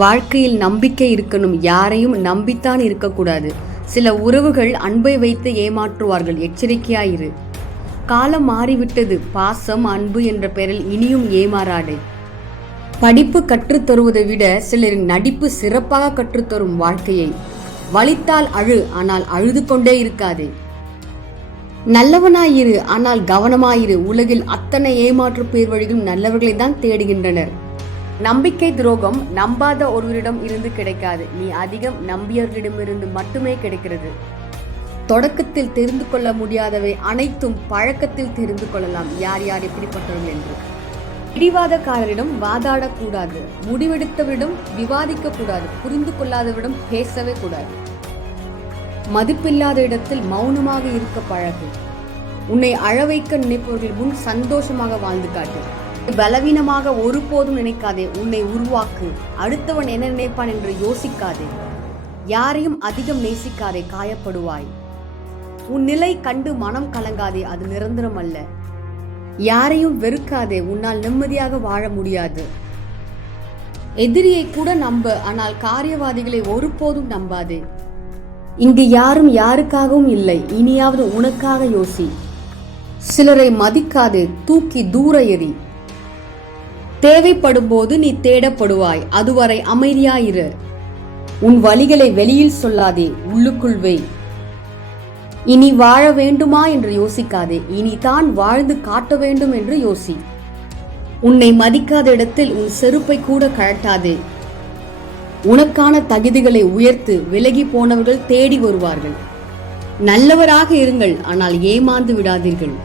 வாழ்க்கையில் நம்பிக்கை இருக்கணும். யாரையும் நம்பித்தான் இருக்கக்கூடாது. சில உறவுகள் அன்பை வைத்து ஏமாற்றுவார்கள். எச்சரிக்கையாயிரு. காலம் மாறிவிட்டது. பாசம், அன்பு என்ற பெயரில் இனியும் ஏமாறாதே. படிப்பு கற்றுத்தருவதை விட சிலரின் நடிப்பு சிறப்பாக கற்றுத்தரும் வாழ்க்கையை. வலித்தால் அழு, ஆனால் அழுது கொண்டே இருக்காதே. நல்லவனாயிரு, ஆனால் கவனமாயிரு. உலகில் அத்தனை ஏமாற்று பேர் வழிகளும் நல்லவர்களை தான் தேடுகின்றனர். நம்பிக்கை துரோகம் நம்பாத ஒருவரிடம் இருந்து கிடைக்காது. நீ அதிகம் நம்பியவர்களிடமிருந்து மட்டுமே கிடைக்கிறது. தொடக்கத்தில் தெரிந்து கொள்ள முடியாதவை அனைத்தும் பழக்கத்தில் தெரிந்து கொள்ளலாம். யார் யார் எப்படிப்பட்டவர்கள் என்று. பிடிவாதக்காரரிடம் வாதாடக்கூடாது. முடிவெடுத்தவரிடம் விவாதிக்க கூடாது. புரிந்து கொள்ளாதவரிடம் பேசவே கூடாது. மதிப்பில்லாத இடத்தில் மௌனமாக இருக்க பழகு. உன்னை அழவைக்க நினைப்பவர்கள் முன் சந்தோஷமாக வாழ்ந்து காட்டு. பலவீனமாக ஒருபோதும் நினைக்காதே. உன்னை உருவாக்கு. அடுத்தவன் என்ன நினைப்பான் என்று யோசிக்காதே. யாரையும் அதிகம் நேசிக்காதே, காயப்படுவாய். உன் நிலை கண்டு மனம் கலங்காதே, அது நிரந்தரம் அல்ல. யாரையும் வெறுக்காதே, உன்னால் நிம்மதியாக வாழ முடியாது. எதிரியை கூட நம்ப, ஆனால் காரியவாதிகளை ஒருபோதும் நம்பாதே. இங்கு யாரும் யாருக்காகவும் இல்லை. இனியாவது உனக்காக யோசி. சிலரை மதிக்காதே, தூக்கி தூர எறி. தேவைப்படும் போது நீ தேடப்படுவாய். அதுவரை அமைதியாயிரு. உன் வலிகளை வெளியில் சொல்லாதே, உள்ளுக்குள் வை. இனி வாழ வேண்டுமா என்று யோசிக்காதே. இனி தான் வாழ்ந்து காட்ட வேண்டும் என்று யோசி. உன்னை மதிக்காத இடத்தில் உன் செருப்பை கூட கழட்டாதே. உனக்கான தகுதிகளை உயர்த்து. விலகி போனவர்கள் தேடி வருவார்கள். நல்லவராக இருங்கள், ஆனால் ஏமாந்து விடாதீர்கள்.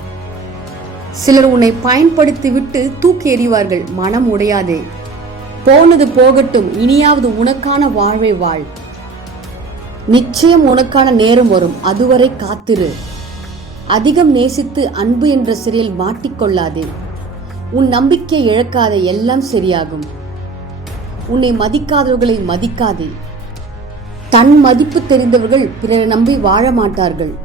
சிலர் உன்னை பயன்படுத்தி விட்டு தூக்கி எறிவார்கள். மனம் உடையாதே. போனது போகட்டும். இனியாவது உனக்கான வாழ்வை வாழ். நிச்சயம் உனக்கான நேரம் வரும். அதுவரை காத்திரு. அதிகம் நேசித்து அன்பு என்ற சிறையில் மாட்டிக்கொள்ளாதே. உன் நம்பிக்கை இழக்காதே, எல்லாம் சரியாகும். உன்னை மதிக்காதவர்களை மதிக்காதே. தன் மதிப்பு தெரிந்தவர்கள் பிறரை நம்பி வாழ மாட்டார்கள்.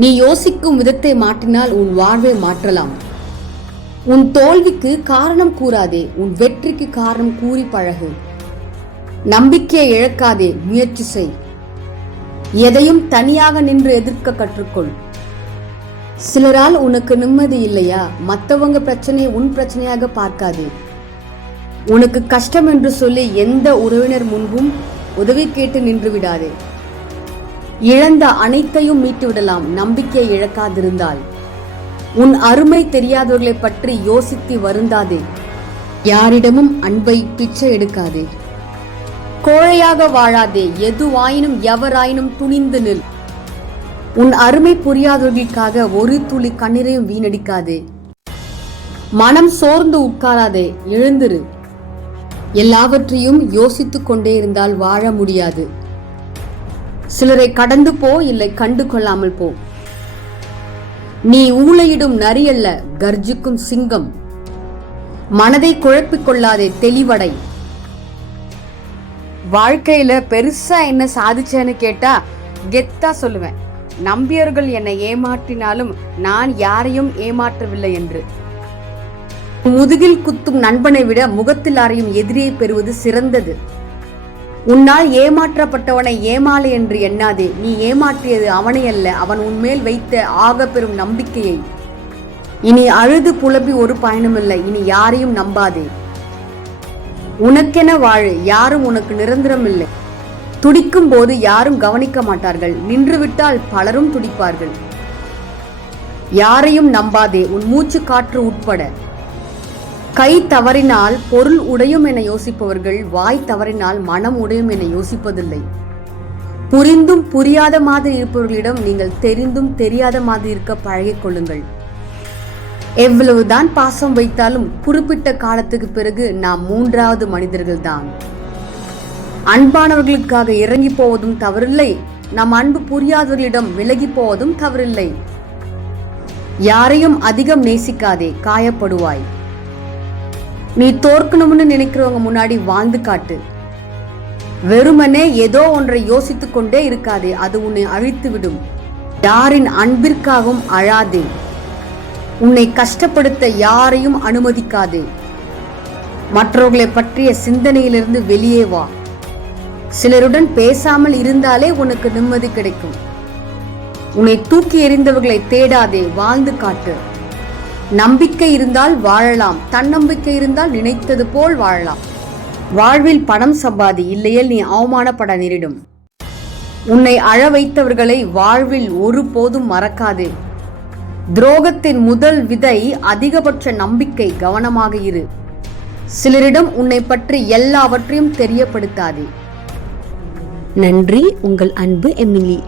நீ யோசிக்கும் விதத்தை மாற்றினால் உன் வாழ்வை மாற்றலாம். உன் தோல்விக்கு காரணம் கூறாதே. உன் வெற்றிக்கு காரணம் கூறி பழகு. நம்பிக்கையை இழக்காதே, முயற்சி செய். எதையும் தனியாக நின்று எதிர்க்க கற்றுக்கொள். சிலரால் உனக்கு நிம்மதி இல்லையா? மற்றவங்க பிரச்சனையை உன் பிரச்சனையாக பார்க்காதே. உனக்கு கஷ்டம் என்று சொல்லி எந்த உறவினர் முன்பும் உதவி கேட்டு நின்று விடாதே. இழந்த அனைத்தையும் மீட்டு விடலாம், நம்பிக்கையை இழக்காதிருந்தால். உன் அருமை தெரியாதவர்களை பற்றி யோசித்து வருந்தாதே. யாரிடமும் அன்பை பிச்சை எடுக்காதே. கோழையாக வாழாதே. எதுவாயினும் எவராயினும் துணிந்து நில். உன் அருமை புரியாதவர்களுக்காக ஒரு துளி கண்ணீரையும் வீணடிக்காதே. மனம் சோர்ந்து உட்காராதே, எழுந்திரு. எல்லாவற்றையும் யோசித்துக் கொண்டே இருந்தால் வாழ முடியாது. சிலரை கடந்து போ, இல்லை கண்டு கொள்ளாமல் போ. நீ ஊளையிடும் நரி அல்ல, கர்ஜிக்கும் சிங்கம். மனதை குழப்பிக் கொள்ளாதே, தெளிவடை. வாழ்க்கையில பெருசா என்ன சாதிச்சேன்னு கேட்டா கெத்தா சொல்லுவேன். நம்பியவர்கள் என்னை ஏமாற்றினாலும் நான் யாரையும் ஏமாற்றவில்லை என்று. முதுகில் குத்தும் நண்பனை விட முகத்தில் அறையும் எதிரியை பெறுவது சிறந்தது. உன்னால் ஏமாற்றப்பட்டவனை ஏமாளி என்று எண்ணாதே. நீ ஏமாற்றியது அவனை அல்ல, அவன் உன்மேல் வைத்த ஆக பெரும் நம்பிக்கையை. இனி அழுது புலம்பி ஒரு பயனுமில்லை. இனி யாரையும் நம்பாதே. உனக்கென வாழு. யாரும் உனக்கு நிரந்தரம் இல்லை. துடிக்கும் போது யாரும் கவனிக்க மாட்டார்கள். நின்றுவிட்டால் பலரும் துடிப்பார்கள். யாரையும் நம்பாதே, உன் மூச்சு காற்று உட்பட. கை தவறினால் பொருள் உடையும் என யோசிப்பவர்கள் வாய் தவறினால் மனம் உடையும் என யோசிப்பதில்லை. புரிந்தும் புரியாத மாதிரி இருப்பவர்களிடம் நீங்கள் தெரிந்தும் தெரியாத மாதிரி இருக்க பழகிக் கொள்ளுங்கள். எவ்வளவுதான் பாசம் வைத்தாலும் குறிப்பிட்ட காலத்துக்கு பிறகு நாம் மூன்றாவது மனிதர்கள் தான். அன்பானவர்களுக்காக இறங்கி போவதும் தவறில்லை. நம் அன்பு புரியாதவர்களிடம் விலகி போவதும் தவறில்லை. யாரையும் அதிகம் நேசிக்காதே, காயப்படுவாய். நீ தோற்கணும்னு நினைக்கிறவங்க முன்னாடி வாழ்ந்து காட்டு. வெறுமனே ஏதோ ஒன்றை யோசித்துக் கொண்டே இருக்காதே, அது உன்னை அழித்து விடும். யாரின் அன்பிற்காகவும் அழாதே. உன்னை கஷ்டப்படுத்த யாரையும் அனுமதிக்காதே. மற்றவர்களை பற்றிய சிந்தனையிலிருந்து வெளியே வா. சிலருடன் பேசாமல் இருந்தாலே உனக்கு நிம்மதி கிடைக்கும். உன்னை தூக்கி எறிந்தவர்களை தேடாதே, வாழ்ந்து காட்டு. நம்பிக்கை இருந்தால் வாழலாம், தன்னம்பிக்கை இருந்தால் நினைத்தது போல் வாழலாம். வாழ்வில் பணம் சம்பாதி, இல்லையேல் நீ அவமானப்பட நேரிடும். உன்னை அழ வைத்தவர்களை வாழ்வில் ஒருபோதும் மறக்காதே. துரோகத்தின் முதல் விதை அதிகபட்ச நம்பிக்கை. கவனமாக இரு. சிலரிடம் உன்னை பற்றி எல்லாவற்றையும் தெரியப்படுத்தாதே. நன்றி. உங்கள் அன்பு எமிலி.